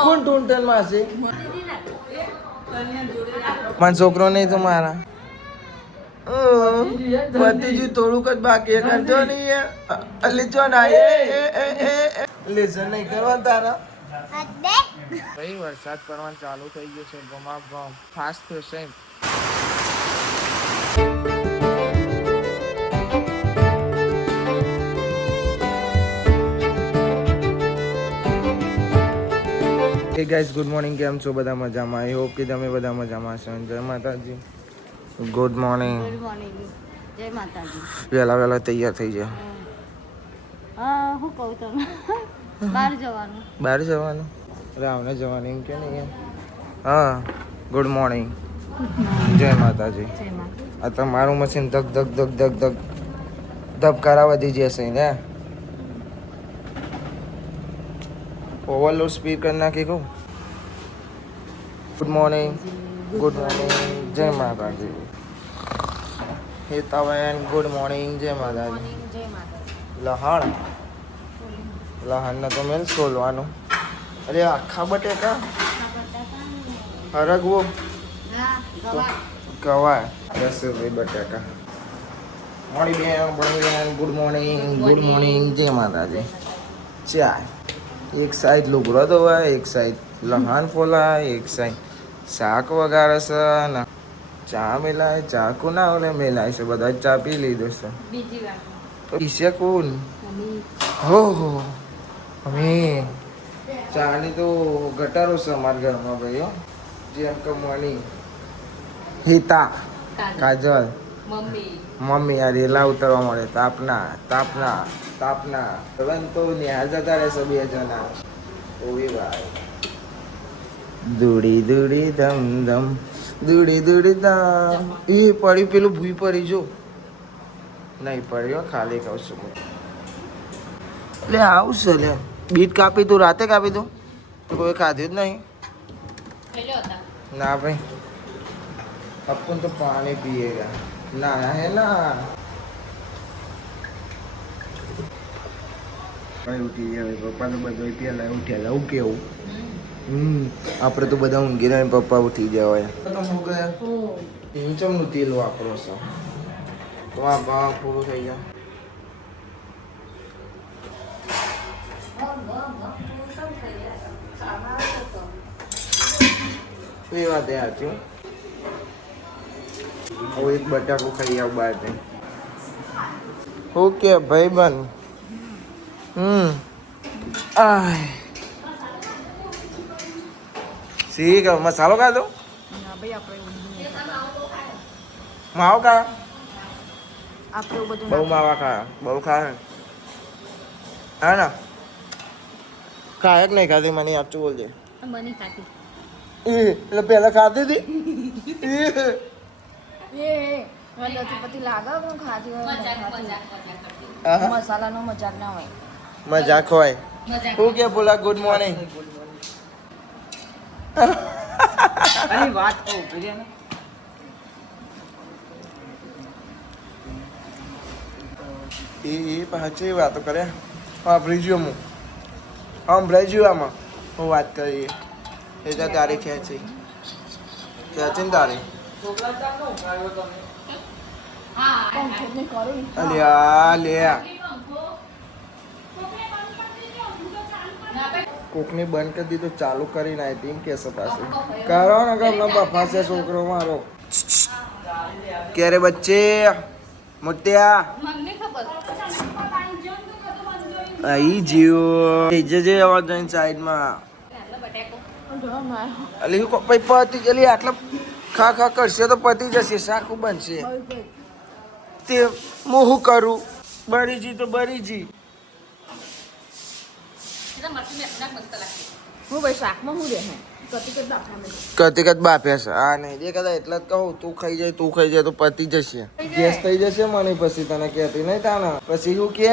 કોણ ટૂંટલ માસી મારો છોકરો નહીં તો મારા પતિજી થોડુંક જ બાકી કરજો નહીં લીચો ના લેસન નહીં કરવા તારા ભાઈ વરસાદ પડવાનું ચાલુ થઈ ગયો છે ગમા ગમ ફાસ્ટ થશે હે ગાઈસ ગુડ મોર્નિંગ કેમ છો બધા મજામાં આઈ હોપ કે તમે બધા મજામાં છો જય માતાજી ગુડ મોર્નિંગ જય માતાજી વહેલા વહેલા તૈયાર થઈ જાઓ હા હું કહું તમે બહાર જવાનું રાવને જવાનું એમ કે નહીં હા ગુડ મોર્નિંગ જય માતાજી આ તમારું મશીન ધક ધક ધક ધક ધક ધબકારા વધી જશે ને ઓવરલોડ સ્પીડ કરી નાખી કહું ગુડ મોર્નિંગ જય માતાજી હેતાબેન ગુડ મોર્નિંગ જય માતાજી લહાણ તો મેં સોલવાનું અરે આખા બટેકા હરગવો ગવા 10 રૂપિયા બટેકા મોડી બેન ગુડ મોર્નિંગ જય માતાજી ચા એક સાઈડ લુગડો ધોવાય એક સાઈડ લહાણ ફોલાય એક સાઈડ શાક વગાડે છે ને ચા મેલાય ચાકુ ના ઓલે મેલાય છે બધા ચા પી લીધો છે બીજી વાત પીસે કોણ હો અમે ચાની તો ગટારો છે અમારા ઘરમાં ભાઈ જેમ કે મની હિતા કાજલ મમ્મી આ રેલા ઉતરવા મળે તાપના તો ન્યા જતા રહેશે 2 જણા ઓવી ભાઈ દૂડી ધમ ધમ દૂડી ધમ એ પડી પેલું ભૂઈ પડી જો નહીં પડ્યો ખાલી કહું છું એટલે આવું છે લે બીટ કાપી તું રાતે કાપી તું તો કોઈ ખાધું જ નહીં ના ભાઈ अपन तो पानी पिएगा ना है ना ભાઈ ઉઠી ગયા પપ્પા તો બધા પેલા ઉઠ્યા આવું કેવું આપણે તો બધા ઊંઘી રહ્યા પપ્પા ઉઠી ગયા હોય તો હું ગયા ચમનું તેલ વાપરો છો તો આ ભાવ પૂરું થઈ ગયા એ વાત એ સાચું હવે એક બટાકું ખાઈ આવ બહાર ને ઓકે ભાઈ બન સી કા મસાલો કા દો માવો કા બહુ માવા ખા બહુ ખા હા ના ખાય કે નહીં ખાધી મને સાચું બોલજે એટલે પેલા ખાધી હતી મસાલાનો મજાક ના હોય મજાક હોય હું કે બોલા ગુડ મોર્નિંગ વાત કહું એ પાછી વાતો કરે સાંભળી ગયો હું સાંભળાઈ ગયું આમાં હું વાત કરીએ એ તો તારી ખેંચી ને તારી અલ્યા લે કોકને બંધ કરી દીધું ચાલુ કરીને આવી હતી એમ કેસે પાસે કરો ને ગમનો બફા છે છોકરો મારો ક્યારે બચ્ચે મોટિયા આઈ જીઓ જજે અવાજ જોઈને સાઈડમાં અલી કોઈ પતિ જલી આટલા ખા કરશે તો પતી જશે શાકું બનશે તે હું કરું બરીજી તો બરીજી કતિકત બાફે છે આ નહીં દેખાતા એટલે જ કહું તું ખાઈ જાય તો પતી જશે ગેસ થઈ જશે મને પછી તને કહેતી નહીં તાને પછી શું કે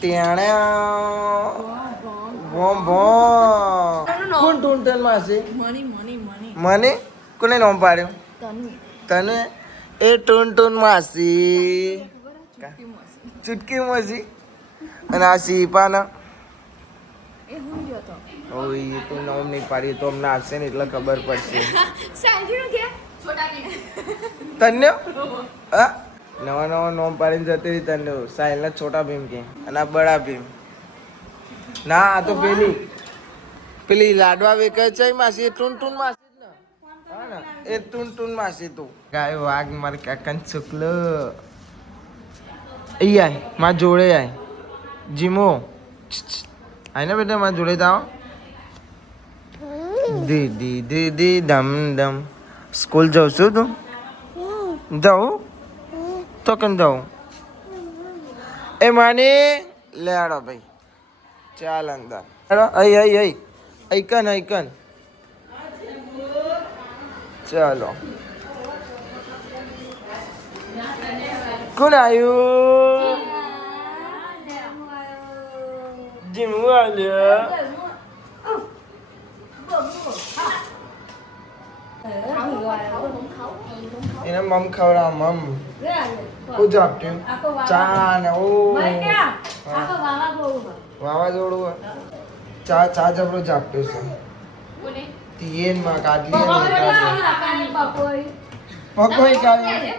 તેણે કોણ ટૂંટલ માસી મને કોને નામ પાડ્યું તને એ ટૂન માસી ચુટકી માસી અને આ સીપાના હવે એ તો નામ નહીં પાડી તો અમને આવશે ને એટલે ખબર પડશે. તને હા નવા નવા નોમ પાડીને જતી રહી તને સાહિલને છોટા ભીમ કે અને આ બડા ભીમ. ના આ તો પેલી લાડવા વેકે છે માસી ટૂન ટૂન માસી જ ને હા ને એ ટૂન ટૂન માસી તું ગાય વાઘ મારે કાકા શુક્લ અહીં આય મારા જોડે આય જીમો આય ને બેટા મારા જોડે જાઓ દીદી દીદી દમ દમ સ્કૂલ જાઉં છું તું જાઉં તો કેમ જાઉં એ માની લે આડો ભાઈ ચાલ અંદર અઈ અઈ અઈ આઈકન આઈકન ચાલો કોણ આવ્યું જીમુ આવ્યો એને મમ ખવડાવ મમ પૂછ આપતું ચા ને ઓ વાવાઝોડું ચા ચા જબરો જાપતું છે તીન માં કાઢલી પકોઈ કાઢી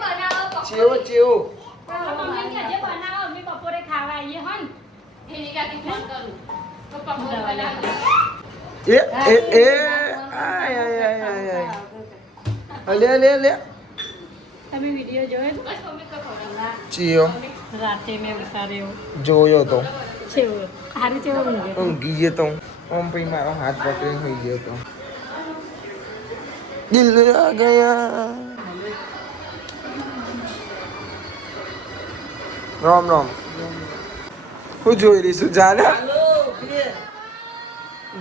ચેવો ચેવો એ એ એ આય આય આય આય અલે અલે અલે તમે વિડિયો જોયો ચિયો રાતે મેં ઉતાર્યો જોયો તો છેવો હારી છેવો વિડિયો ઊંઘી ગયો તો ઓમ પછી મારો હાથ પકડીને હોઈ ગયો તો દિલ આ ગયા રામ રામ હું જોઈ રહી છું જાને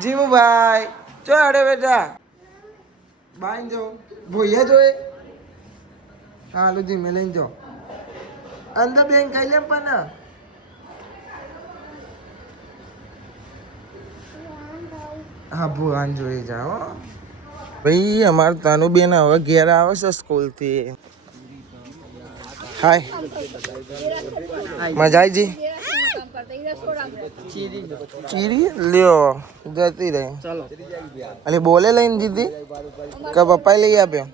જીમુ ભાઈ ચો અડે બેટા બાઈ જાઓ ભોયા જોઈ હાલો જીમે લઈને જાઓ અંદર બેન કઈ લે પણ હા ભુવાન જોઈ જાઓ ભાઈ અમારે તાનું બેન હવે ઘેર આવે છે સ્કૂલથી હાય મજા આવી જી ચીરી લ્યો જતી રહી ચાલો અને બોલે લઈને દીધી કે પપ્પાએ લઈ આપ્યો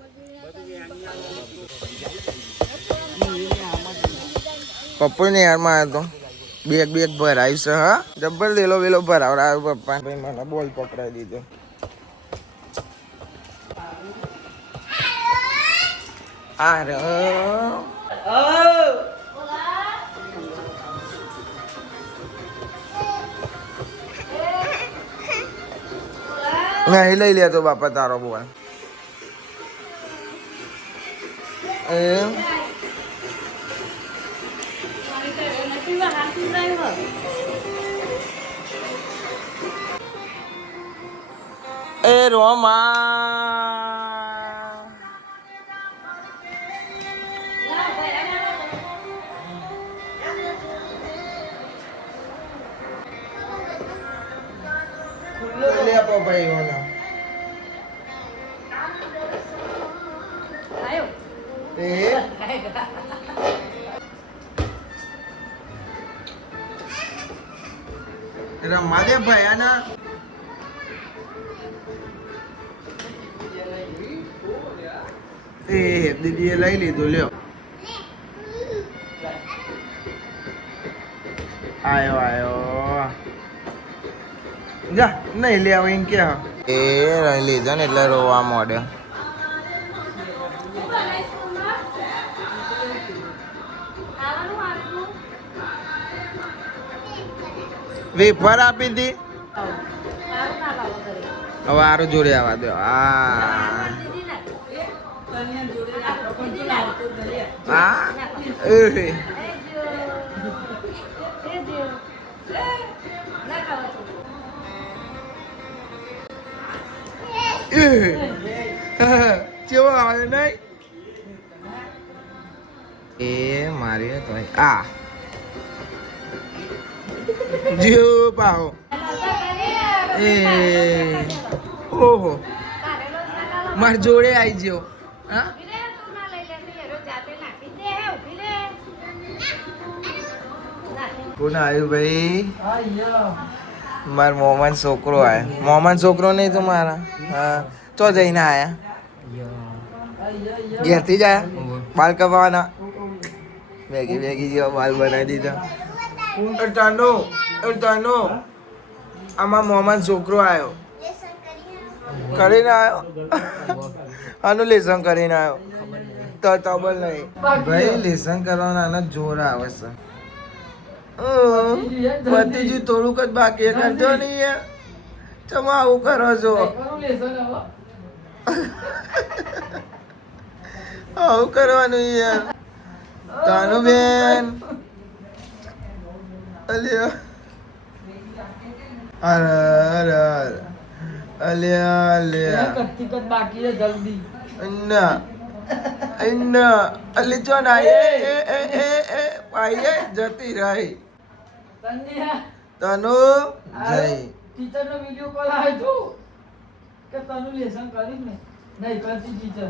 પપ્પા ને યારમાં આવ્યો તો બેગ બેગ ભરાયું છે હા જબ્બર લેલો વેલો ભરાવડાવ્યો પપ્પા ભાઈ મને બોલ પકડાઈ દીધો આ રે નહીં લઈ લે તો બાપા તારો બોલ એમ એ રોમા લે આપો ભાઈ ઓના આયો એ રમવા દે ભાઈ આના એ દીદીએ લઈ લીધું લ્યો આયો આયો જા નહીં લે આવે એમ કે એ લઈ લીધો ને એટલે રોવા મોડ્યો વેફર આપી હતી હવે આરો જોડે આવવા દો હા કેવો આવે નહીં એ મારી તો આ જીઓ પાહો એ ઓહો માર જોડે આવી ગયો હા કોણ આવ્યું ભાઈ મારા મોમાન છોકરો આયો. મોમાન છોકરો નહીં તો મારા. હા તો જઈને આયા ઘેરથી જ આયા બાલ કપાવાના. મેગી જેવા બાલ બનાવી દીધા. તનો આમાં મોમાન છોકરો આવ્યો. કરીને આવ્યો. આનું લેસન કરીને આવ્યો. તો તબલ નહીં ભાઈ, લેસન કરવાના આના જોર આવે છે. પતિજી થોડુંક જ બાકી કરજો નહીં યાર. ચમા આવું કરો છો? આવું કરવાનું યાર. તાનું બેન અલ્યા અલ્યા બાકી છે જલ્દી. ના અલી ચો ના પાઈએ જતી રહી. તનુ જય ટીચર નો વિડિયો કોલ આવ્યો તો કે તનું લેસન કરી ને નહીં કરતી ટીચર.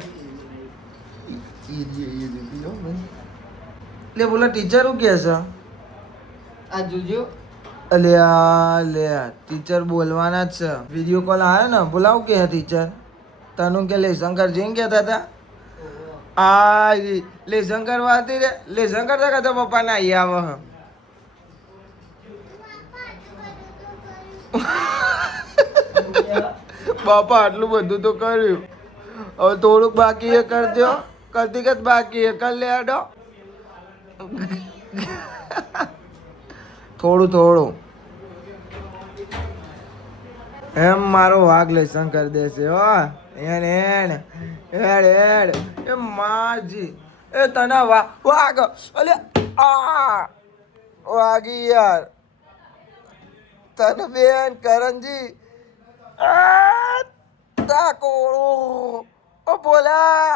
લે બોલા ટીચર શું કહે છે? આ જોજો અલ્યા ટીચર બોલવાના જ છે. વિડીયો કોલ આવ્યો ને બોલાવ કે ટીચર તનુ કે લેસન કરજે એમ કહેતા હતા. આ લેસન કરવા હતી રે. લેસન કરતા કરતા પપ્પા ના આવી આવે. બાપા આટલું બધું તો કર્યું, હવે થોડુંક બાકી એ કરજો. કરતી કદ બાકી એ કર લે આડો. થોડું એમ મારો વાઘ લેસન કરી દેશે. હો એડ એ માજી એ તને વાઘ અલે આ વાગી યાર. તને બેન કરણજી તાકોળો ઓ બોલા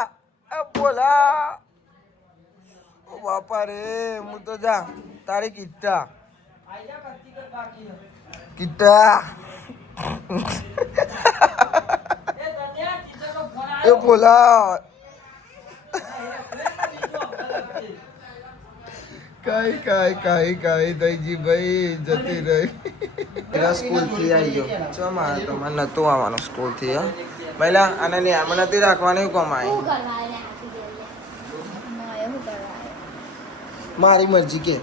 ઓ બાપા રે. હું તો જા તારી કીટા એ બોલા કઈ દઈજી ભાઈ જતી રહી. સ્કૂલ થી આવી ગયો. ચો મારે તમારે નતું આવવાનું સ્કૂલ થી. પહેલા આને નિયમમાં નથી રાખવાની કમાઈ. મારી મરજી કે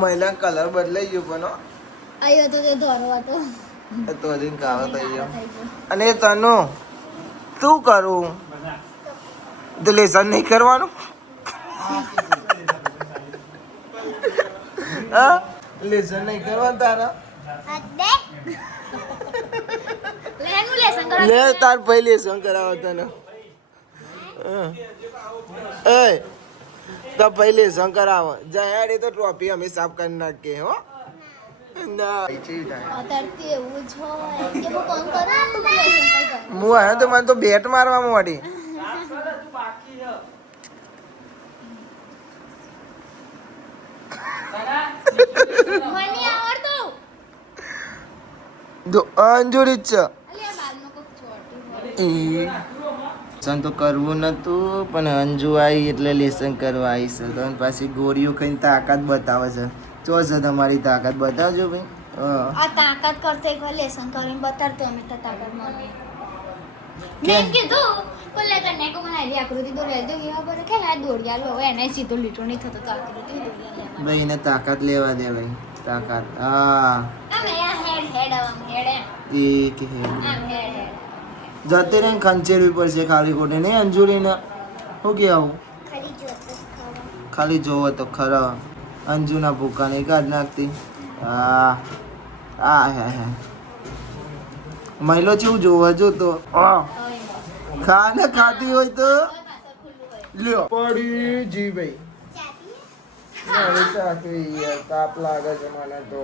મહિલા કલર બદલાઈ ગયો પણ આયો તો તે ધોરો હતો તો હજી કાળો થઈ ગયો. અને તનો શું કરું? તો લેસન નહીં કરવાનું? હા લેસન નહીં કરવાનું તારા? લે તાર ભાઈ લેસન કરાવો તને. એ તો ભાઈ લેસન કરાવો. જયારે તો ટ્રોફી અમે સાફ કરી નાખીએ. હો હું આવ્યો તો મને તો બેટ મારવા માંડી. અંજુરી જ છે. લેસન તો કરવું નતું પણ અંજુ આવી એટલે લેસન કરવા આવી છે. તો પાછી ગોળીઓ ખાઈને તાકાત બતાવે છે. ચો છે તમારી તાકાત બતાવજો ભાઈ. આ તાકાત કરતે એક લેસન કરીને બતાડતો અમે તો તાકાત મને મેં કીધું કોલે કને કો મને આલી આકૃતિ દોરાઈ દો કે ખબર કે લા દોડિયા લો એને સીધો લીટો નહીં થતો તો આકૃતિ દોડિયા લે ભાઈ એને તાકાત લેવા દે ભાઈ. તાકાત હા અમે આ હેડ આમ હેડ એક હેડ જતે ને ખંચેરવી પડશે ખાલી ખોટે નહીં અંજુરીને. શું કે આવું ખાલી જોવો તો ખરા અંજુના ભૂકા નહીં કાઢ નાખતી. મહિલો જેવું જોવા જો તો ખાને ખાતી હોય તો લ્યો પડી જી ભાઈ. તાપ લાગે છે મને તો.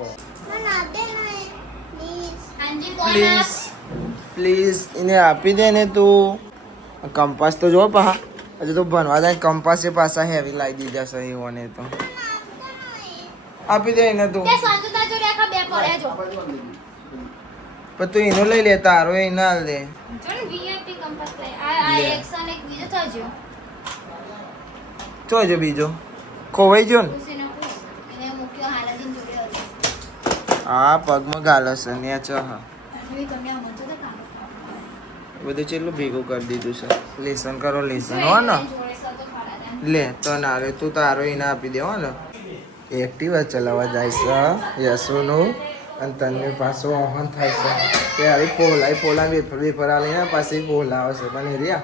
પ્લીઝ એને આપી દે ને તું. કંપાસ તો જો પા હજુ તો ભણવા જાય. કંપાસે પાછા હેવી લાવી દીધા છે એઓને તો. આપી દે એને તું. પણ તું એનો લઈ લે તારો એ ના લે. ચોજો બીજો ખોવાઈ ગયો ને. આ પગમાં ગાલો છે ને ચ હા હજી તમે આમ છો તો કામ બધું ચેટલું ભેગું કરી દીધું છે લેસન કરો લેસન હો ને જોડે સર તો ખરા હતા. લે તો ના રે તું તારો એને આપી દે હો ને એક્ટિવા ચલાવવા જાય છે યશુનું અને તને પાછો વાહન થાય છે કે અરે પોલા વેફર વેફર આવીને પાછી બોલાવે છે પણ રહ્યા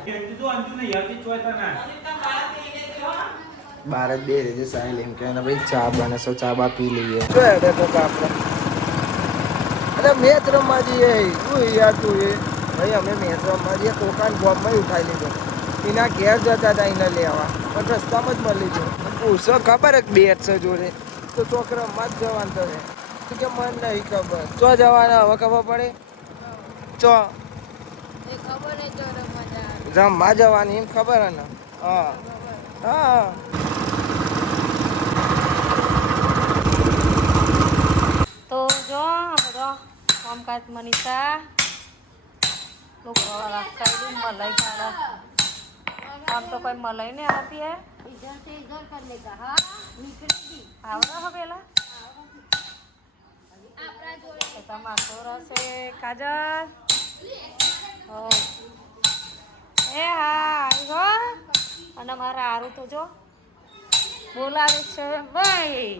બાર જ બે રેજે સારી લેમ કે ભાઈ ચા બને છે ચા બા પી લઈએ તો હેડે તો આપણે અરે મેચ રમવા જઈએ શું યાર તું એ ભાઈ અમે મેચ રમવા જઈએ કોકાન બોમ્બમાં ઉઠાઈ લીધો એના ઘેર જતા હતા એને લેવા પણ રસ્તામાં જ મળી લીધું પૂછો ખબર એક બેટ છે જોડે તો છોકરામાં જ જવાનું તમે કે મન નહીં ખબર ચો જવાના હવે ખબર પડે ચો રમવા જવાની એમ ખબર હે ને હા હા તો જો અમે તો કામકાજ મનીષા લોકો રાખતા મલાઈ ખાડા આમ તો કોઈ મલાઈ ને આપી હે આવડા હો પેલા તમારો રસે કાજલ એ હા હો અને મારા હારું તો જો બોલાવે છે ભાઈ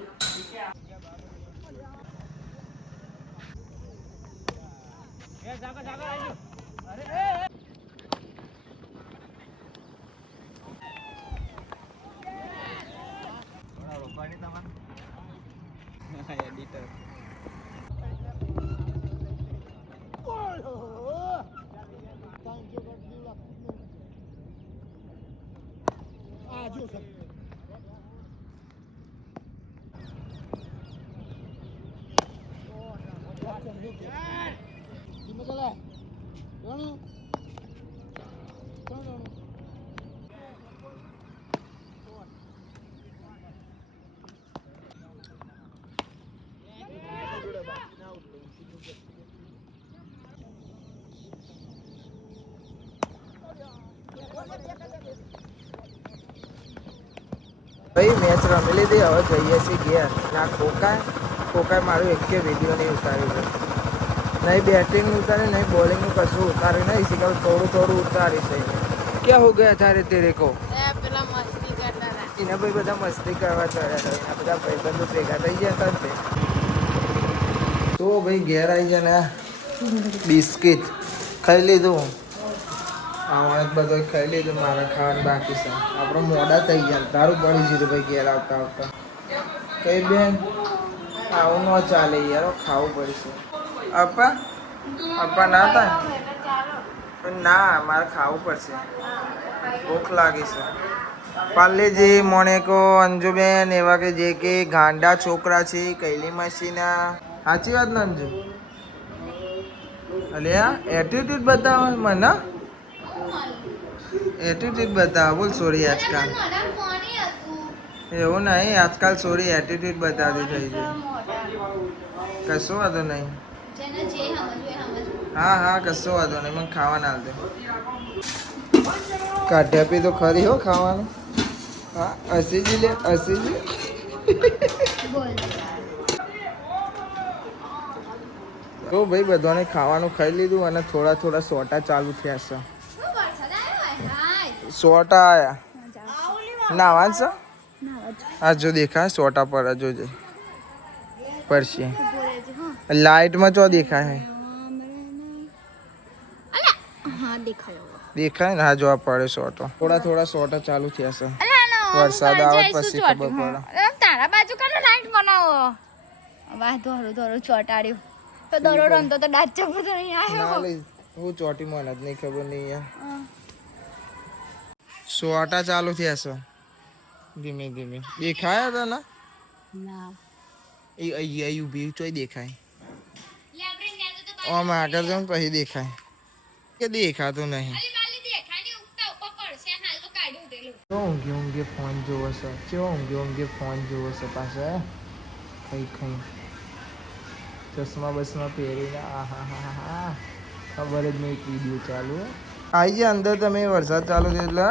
ભાઈ મેચ રમી લીધી હવે જઈએ છીએ ઘેર ના કોકાય મારું એક વિડીયો નહીં ઉતાર્યું છે નહીં બેટિંગ ઉતારી નહીં બોલિંગનું કશું ઉતાર્યું નહીં શીખર થોડું ઉતારી છે ક્યાં હો ગયા તારે તેરે કો પેલા મસ્તી કરતા હતા એને ભાઈ બધા મસ્તી કરવા ચડ્યા હતા એના બધા ભાઈબંધો ભેગા થઈ ગયા હતા તે તો ભાઈ ઘેર આવી જાય ને બિસ્કિટ ખાઈ લીધું આવા બધો ખાઈ લીધું મારે ખાવાનું બાકી છે આપણે મોડા થઈ ગયા તારું પડી જીધું ભાઈ ઘેર આવતા આવતા કઈ બેન આવું ન ચાલે યાર ખાવું પડશે અપ્પા ના થાય પણ ના મારે ખાવું પડશે ભૂખ લાગી છે પાર્લેજી મોનેકો અંજુબેન એવા કે જે કે ગાંડા છોકરા છે કૈલી માસીના સાચી વાત ને અંજુ અલ્યા એટીટ્યુડ બતાવે મને એટીટ્યુડ બતાવે બોલ સોરી આજકાલ એવું નહીં આજકાલ સોરી એટીટ્યુડ બતાવતી થઈ છે કશો વાંધો નહીં હા કશો વાંધો નહીં મને ખાવાના હાલ દે કાઢ્યા પી તો ખરી હો ખાવાનું હા હસીજી લે હસીજી તો ભાઈ બધાને ખાવાનું ખાઈ લીધું અને થોડા સોટા ચાલુ થયા છે સોટા આયા નાવાન છે આ જો દેખાય સોટા પર જોજે પડશે લાઈટમાં ચો દેખાય દેખાય ને હા જોવા પડે સોટો થોડા સોટા ચાલુ થયા છે વરસાદ આવે પછી ખબર પડે તારા બાજુ કાનો લાઈટ બનાવો વાહ દોરો ચોટાડ્યો તો દોરો રમતો તો દાંત ચપર તો નહીં આવ્યો હું ચોટી મને જ નહીં ખબર નહીં યાર સોટા ચાલુ થયા છે ધીમે ધીમે દેખાય હતા ને એ અહીં ઊભી ચોય દેખાય આમ આગળ જાઉં પછી દેખાય કે દેખાતું નહીં ઊંઘે ફોન જોવો છે કેવો ઊંઘે ફોન જોવો છે પાછા ખાઈ ચશ્મા બસમાં પહેરીને હા ખબર જ નહીં એક વિડીયો ચાલુ આવી જાય અંદર તમે વરસાદ ચાલુ થયો એટલે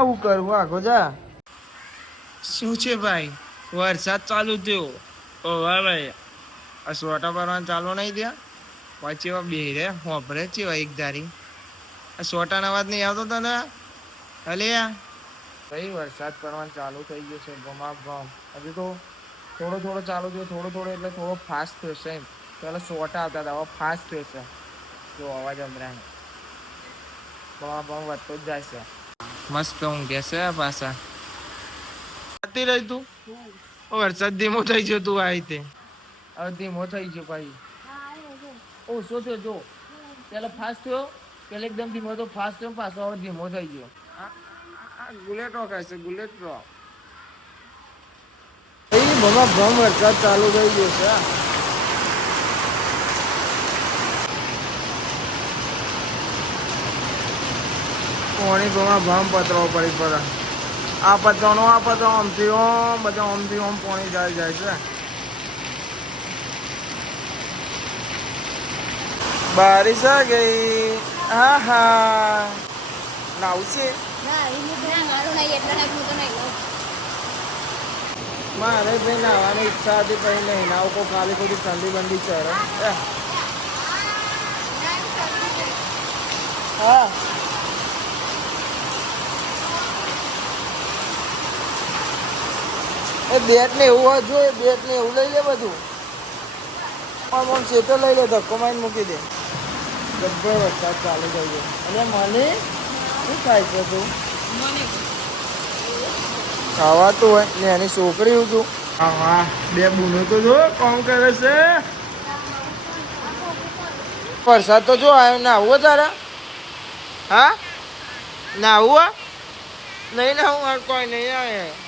હું કરવું આખો જા શું છે ભાઈ વરસાદ ચાલુ થયો ઓ વાહ ભાઈ આ સોટા પરવાનું ચાલુ નહીં દે પછી એવા બે રે હોભરે ચેવા એક ધારી આ સોટાનો અવાજ નહીં આવતો તને અલ્યા ભાઈ વરસાદ પડવાનું ચાલુ થઈ ગયો છે ગમા ગમ હજુ તો થોડો થોડો ચાલુ થયો થોડો એટલે થોડો ફાસ્ટ થયો છે એમ પેલા સોટા આવતા હતા હવે ફાસ્ટ થયો છે જો અવાજ સંભળાય ગમા ગમ વધતો જ જાય છે મસ્ત ઊંઘે છે પાછા હતી રહી તું વરસાદ ધીમો થઈ ગયો તું આ રીતે હવે ધીમો થઈ ગયો ભાઈ ઓછો થયો જો પેલા ફાસ્ટ થયો પેલા એકદમ ધીમો તો ફાસ્ટ થયો પાછો હવે ધીમો થઈ ગયો ગુલેટ રોક છે ગુલેટ રોક ભમ વરસાદ ચાલુ થઈ ગયો છે પાણી ભમ પતરો પડી પડે આ પતરાનો આ પતરો આમથી ઓમ બધા આમથી ઓમ પાણી જાય છે બારિશ આ ગઈ હા હા નાવશે મારે ભાઈ નાવાની ઈચ્છા હતી પછી નહીં નાવ કો ખાલી કોઈ ઠંડી બંડી ચડે હા એ બેટ ને એવું હોય જો એ બેટ ને એવું લઈ લે બધું આમ સેટો લઈ લે ધક્કો મારીને મૂકી દે જબ્બર વરસાદ ચાલુ થઈ ગયો અને મને શું થાય છે તું ખાવાતું હોય ને એની છોકરી હું છું હા બે બુનો તો જો કોમ કરે છે વરસાદ તો જો આવ્યો નાવું તારા હા નાવું નહીં નાવું કોઈ નહીં આવે